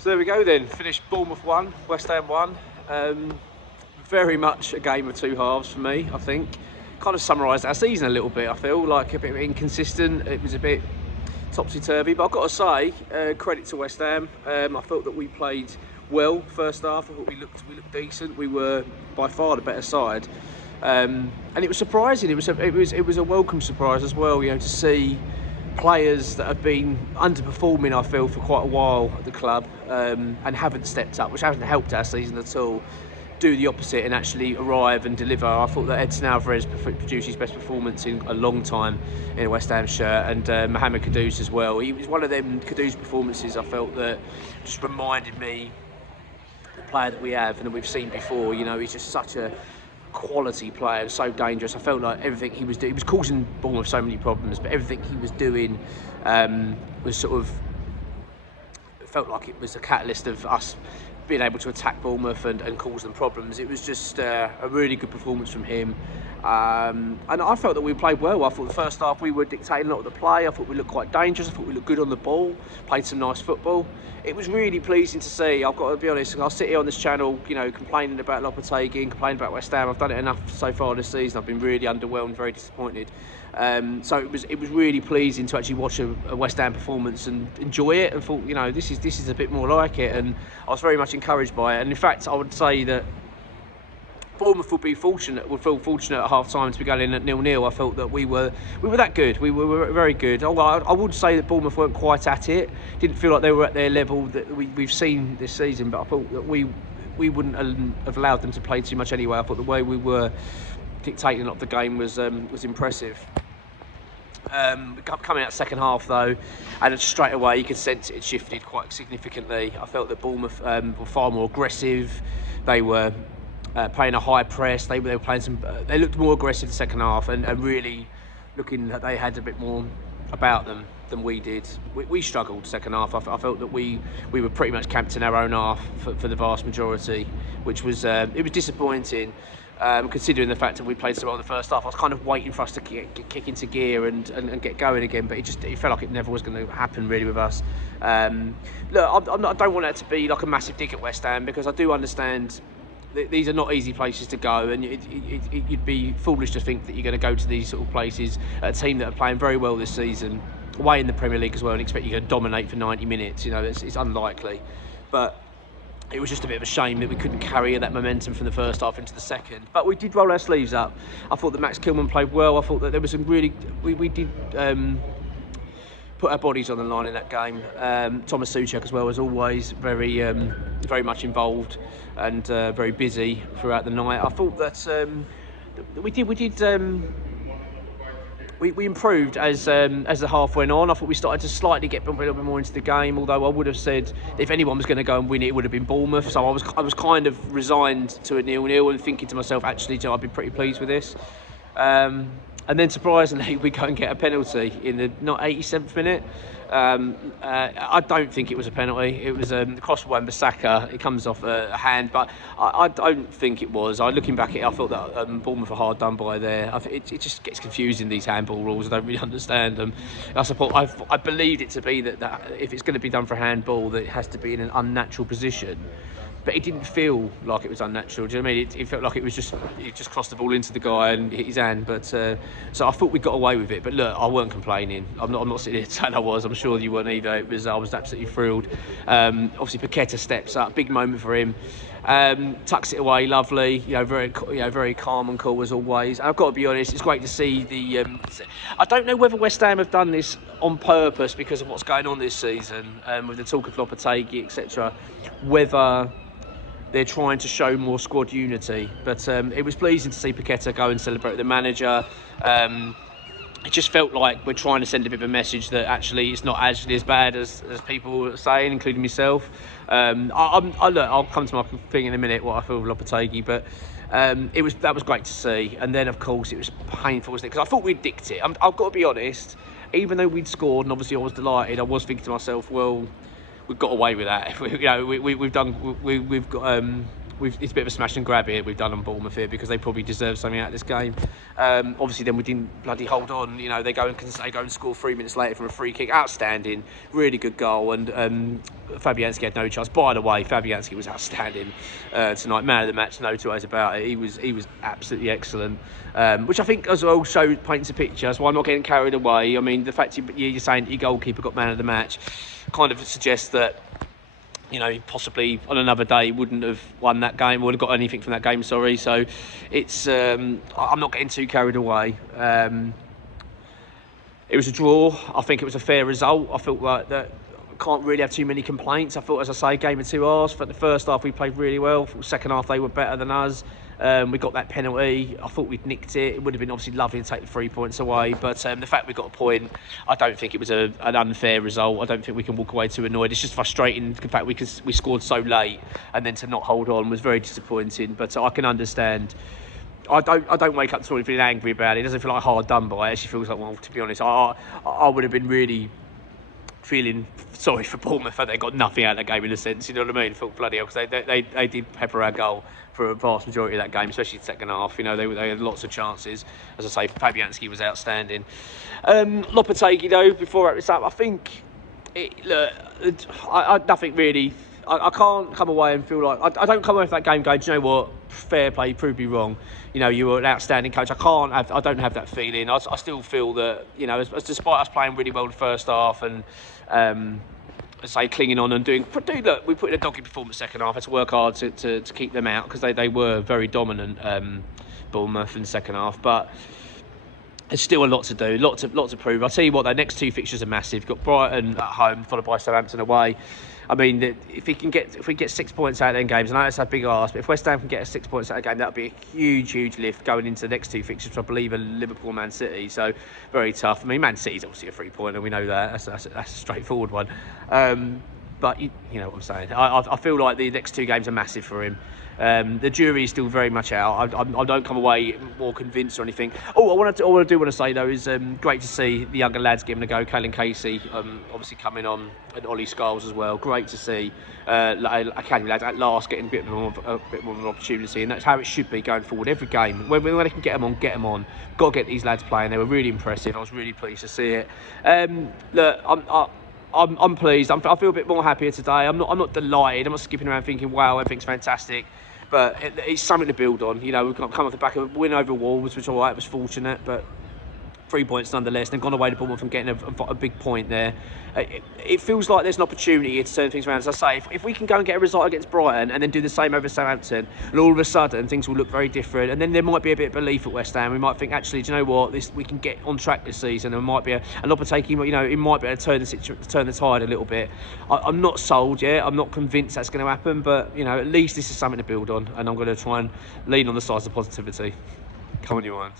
So there we go then, finished Bournemouth 1, West Ham 1. Very much a game of two halves for me, I think. Kind of summarised our season a little bit, I feel, like a bit inconsistent. It was a bit topsy-turvy, but I've got to say, credit to West Ham. I felt that we played well first half. I thought we looked decent. We were by far the better side. And it was surprising. It was a welcome surprise as well, to see players that have been underperforming, I feel, for quite a while at the club and haven't stepped up, which hasn't helped our season at all, do the opposite and actually arrive and deliver. I thought that Edson Alvarez produced his best performance in a long time in a West Ham shirt, and Mohamed Kudus as well. He was one of them Kudus performances I felt that just reminded me the player that we have and that we've seen before. He's just such a quality player, so dangerous. I felt like everything he was doing, he was causing Bournemouth so many problems, but everything he was doing was sort of, it felt like it was a catalyst of us being able to attack Bournemouth and cause them problems. It was just a really good performance from him. And I felt that we played well. I thought the first half we were dictating a lot of the play. I thought we looked quite dangerous. I thought we looked good on the ball, played some nice football. It was really pleasing to see. I've got to be honest, I'll sit here on this channel, complaining about Lopetegui and complaining about West Ham. I've done it enough so far this season. I've been really underwhelmed, very disappointed. So it was really pleasing to actually watch a West Ham performance and enjoy it, and thought, this is a bit more like it, and I was very much encouraged by it. And in fact, I would say that Bournemouth would feel fortunate at half time to be going in at 0-0. I felt that we were that good. We were very good. I would say that Bournemouth weren't quite at it. Didn't feel like they were at their level that we've seen this season. But I thought that we wouldn't have allowed them to play too much anyway. I thought the way we were dictating a lot of the game was impressive. Coming out second half though, and straight away you could sense it had shifted quite significantly. I felt that Bournemouth were far more aggressive. They were playing a high press. They were playing some. They looked more aggressive the second half, and really looking that they had a bit more about them than we did. We struggled second half. I felt that we were pretty much camped in our own half for the vast majority, which was it was disappointing. Considering the fact that we played so well in the first half, I was kind of waiting for us to kick into gear and get going again, but it felt like it never was going to happen really with us. Look, I don't want that to be like a massive dig at West Ham, because I do understand these are not easy places to go, and you'd be foolish to think that you're going to go to these sort of places at a team that are playing very well this season, away in the Premier League as well, and expect you're going to dominate for 90 minutes. It's unlikely, but it was just a bit of a shame that we couldn't carry that momentum from the first half into the second. But we did roll our sleeves up. I thought that Max Kilman played well. I thought that there was some really... We did put our bodies on the line in that game. Thomas Souček as well, as always, very much involved and very busy throughout the night. I thought that we improved as the half went on. I thought we started to slightly get a little bit more into the game, although I would have said if anyone was going to go and win it, it would have been Bournemouth. So I was kind of resigned to a 0-0 and thinking to myself, actually, I'd be pretty pleased with this. And then surprisingly, we go and get a penalty in the 87th minute. I don't think it was a penalty. It was a cross by Wan-Bissaka. It comes off a hand, but I don't think it was. Looking back at it, I thought that Bournemouth are hard done by there. It just gets confusing, these handball rules. I don't really understand them. I believed it to be that if it's going to be done for a handball, that it has to be in an unnatural position. But it didn't feel like it was unnatural. Do you know what I mean? It felt like it just crossed the ball into the guy and hit his hand. But so I thought we got away with it. But look, I weren't complaining. I'm not sitting here saying I was. I'm sure you weren't either. I was absolutely thrilled. Obviously, Paqueta steps up. Big moment for him. Tucks it away, lovely. Very calm and cool as always. I've got to be honest. It's great to see the. I don't know whether West Ham have done this on purpose because of what's going on this season, with the talk of Lopetegui, etc. Whether they're trying to show more squad unity, but it was pleasing to see Paqueta go and celebrate the manager. It just felt like we're trying to send a bit of a message that actually it's not actually as bad as people are saying, including myself. I'll come to my thing in a minute, what I feel with Lopetegui, but that was great to see. And then, of course, it was painful, wasn't it? Because I thought we'd dicked it. I've got to be honest, even though we'd scored, and obviously I was delighted, I was thinking to myself, well, we've got away with that. We've got it's a bit of a smash and grab here we've done on Bournemouth here, because they probably deserve something out of this game. Obviously, then we didn't bloody hold on. You know, they go and score 3 minutes later from a free kick. Outstanding, really good goal. And Fabianski had no chance. By the way, Fabianski was outstanding tonight, man of the match, no two ways about it. He was absolutely excellent, which I think as well paints a picture. So I'm not getting carried away. I mean, the fact you're saying your goalkeeper got man of the match kind of suggests that, you know, possibly on another day wouldn't have won that game, would have got anything from that game, sorry. So it's I'm not getting too carried away. It was a draw. I think it was a fair result. I felt like that can't really have too many complaints. I thought, as I say, game of 2 halves. For the first half we played really well. For the second half they were better than us. We got that penalty. I thought we'd nicked it. It would have been obviously lovely to take the 3 points away, but the fact we got a point, I don't think it was an unfair result. I don't think we can walk away too annoyed. It's just frustrating the fact we scored so late, and then to not hold on was very disappointing. But I can understand. I don't wake up this morning feeling angry about it. It doesn't feel like hard done by. It actually feels like, well, to be honest, I would have been really feeling sorry for Bournemouth that they got nothing out of that game, in a sense, you know what I mean? I felt bloody hell, because they did pepper our goal for a vast majority of that game, especially the second half. You know, they had lots of chances. As I say, Fabianski was outstanding. Lopetegui, though, before I wrap this up, I think nothing really. I can't come away and feel like I don't come away from that game going, do you know what? Fair play, proved me wrong. You know, you were an outstanding coach. I don't have that feeling. I still feel that, you know, as despite us playing really well the first half and say clinging on and doing. Look, we put in a dogged performance second half. Had to work hard to keep them out, because they were very dominant, Bournemouth, in the second half. But there's still a lot to do, lot to prove. I'll tell you what, their next 2 fixtures are massive. Got Brighton at home, followed by Southampton away. I mean, if we get 6 points out of them games, and I know it's a big ask, but if West Ham can get 6 points out of the game, that would be a huge lift going into the next 2 fixtures, which I believe are Liverpool, Man City. So very tough. I mean, Man City's obviously a 3-pointer, we know that. That's a straightforward one. But you know what I'm saying. I feel like the next 2 games are massive for him. The jury is still very much out. I don't come away more convinced or anything. Oh, I do want to say though is great to see the younger lads giving a go. Callum Casey, obviously coming on, and Ollie Scholes as well. Great to see academy lads at last getting a bit more of an opportunity, and that's how it should be going forward. Every game, when they can get them on. Got to get these lads playing. They were really impressive. I was really pleased to see it. Look, I'm pleased. I feel a bit more happier today. I'm not delighted. I'm not skipping around thinking, wow, everything's fantastic. But it's something to build on. You know, we've come off the back of a win over Wolves, which all right, was fortunate, but 3 points nonetheless. They've gone away to Bournemouth and getting a big point there. It feels like there's an opportunity to turn things around. As I say, if we can go and get a result against Brighton and then do the same over Southampton, and all of a sudden things will look very different, and then there might be a bit of belief at West Ham. We might think, actually, do you know what? We can get on track this season, and might be an Lopetegui, you know, it might be able to turn the tide a little bit. I'm not sold yet. I'm not convinced that's going to happen, but you know, at least this is something to build on, and I'm going to try and lean on the side of positivity. Come on, you ones.